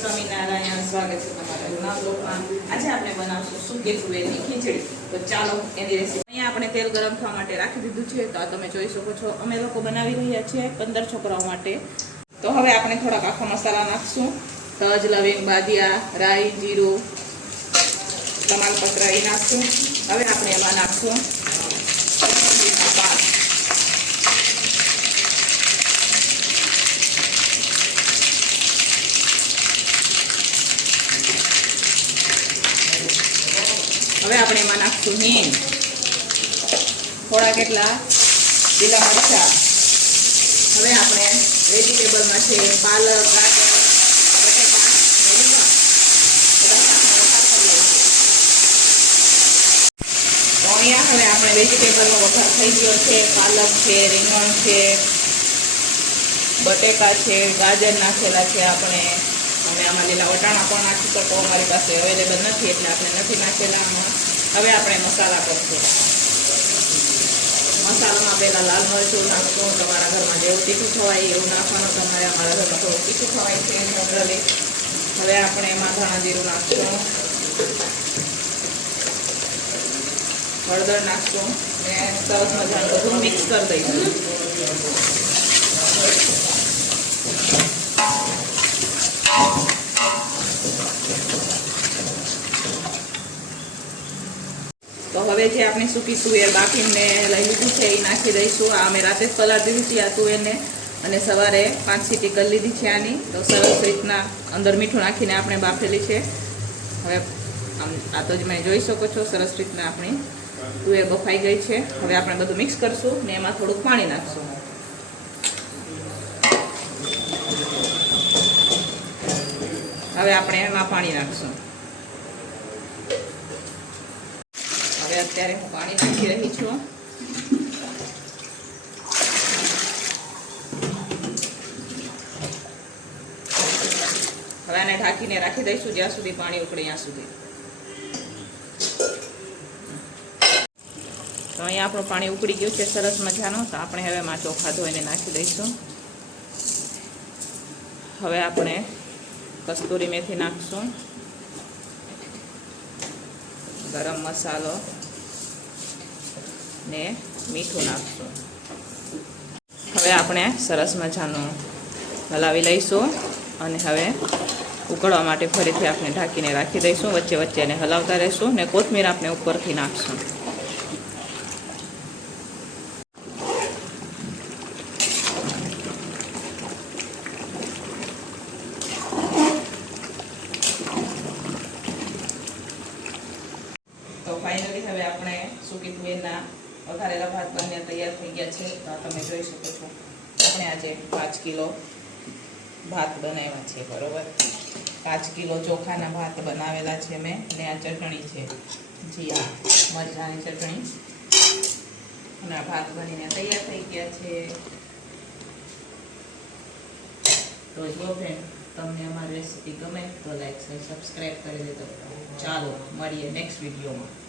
સ્વામિનારાયણ સ્વાગત છે તમારા જૂના આજે આપણે બનાવશું સૂકી તુવેરની ખીચડી. તો ચાલો, એની રેસીપી અહીંયા આપણે તેલ ગરમ થવા માટે રાખી દીધું છે. તો આ તમે જોઈ શકો છો, અમે લોકો બનાવી રહ્યા છીએ પંદર છોકરાઓ માટે. તો હવે આપણે થોડાક આખા મસાલા નાખશું. તજ, લવિંગ, બાદિયા, રાઈ, જીરું તમાલપત્ર એ નાખશું. હવે આપણે એમાં નાખશું. હવે આપણે એમાં નાખશું હિંગ. થોડા કેટલા? લીલા મરચાં. હવે આપણે વેજીટેબલમાં છે પાલક અહીંયા હવે આપણે વેજીટેબલનો વઘાર થઈ ગયો છે. પાલક છે, રીંગણ છે બટેકા છે ગાજર નાખેલા છે આપણે અને આમાં લીલા વટાણા પણ નાખી શકો, અમારી પાસે અવેલેબલ નથી, એટલે આપણે નથી નાખેલા આમાં. હવે આપણે મસાલા કરશું. મસાલામાં પહેલાં લાલ મરચું નાખશું, તમારા ઘરમાં જેવું તીખું ખવાય એવું નાખવાનું, તમારે અમારા ઘરમાં થોડું તીખું ખવાય છે જનરલી હવે આપણે એમાં ધાણા જીરું નાખશું. હળદર નાખશું. ને સરસ મજાનું બધું મિક્સ કરી દઈશું. તો હવે જે આપણે સૂકી તુવેર બાફીને લઈ લીધું છે, એ નાખી દઈશું. આ અમે રાતે જ પલાળ દીધી છે આ તુવેરને અને સવારે પાંચ સીટી કરી લીધી છે આની. તો સરસ રીતના અંદર મીઠું નાખીને આપણે બાફેલી છે. હવે આમ આ તો જ મેં જોઈ શકો છો, સરસ રીતના આપણી તુવેર બફાઈ ગઈ છે. હવે આપણે બધું મિક્સ કરશું ને એમાં થોડુંક પાણી નાખશું. હવે આપણે એમાં પાણી નાખશું. અત્યારે હું પાણી નાખી રહી છું. હવે આને ઢાંકીને રાખી દઈશું જ્યાં સુધી પાણી ઉકળે ત્યાં સુધી. તો અહીંયા આપણું પાણી ઉકળી ગયું છે સરસ મજાનું. તો આપણે હવે માં ચોખા ધોઈને નાખી દઈશું. હવે આપણે કસ્તુરી મેથી નાખશું. ગરમ મસાલો ને મીઠું નાખશું. હવે આપણે સરસ મજાનું હલાવી લઈશું અને હવે ઉકળવા માટે ફરીથી આપણે ઢાંકીને રાખી દઈશું. વચ્ચે વચ્ચે એને હલાવતા રહીશું ને કોથમીર આપણે ઉપરથી નાખશું. તો ફાઇનલી હવે આપણે સૂકી તુવેરના વઘારેલા ભાત બનીને તૈયાર થઈ ગયા છે, તો તમે જોઈ શકો છો. આપણે આજે પાંચ કિલો ભાત બનાવ્યા છે, બરોબર? પાંચ કિલો ચોખાના ભાત બનાવેલા છે મેં ને આ ચટણી છે. જી આ મરચાની ચટણી. અને આ ભાત બનીને તૈયાર થઈ ગયા છે. તો જો ફ્રેન્ડ તમને અમારી રેસીપી ગમે તો લાઈક સબસ્ક્રાઈબ કરી દેજો. ચાલો, મળીએ નેક્સ્ટ વિડીયોમાં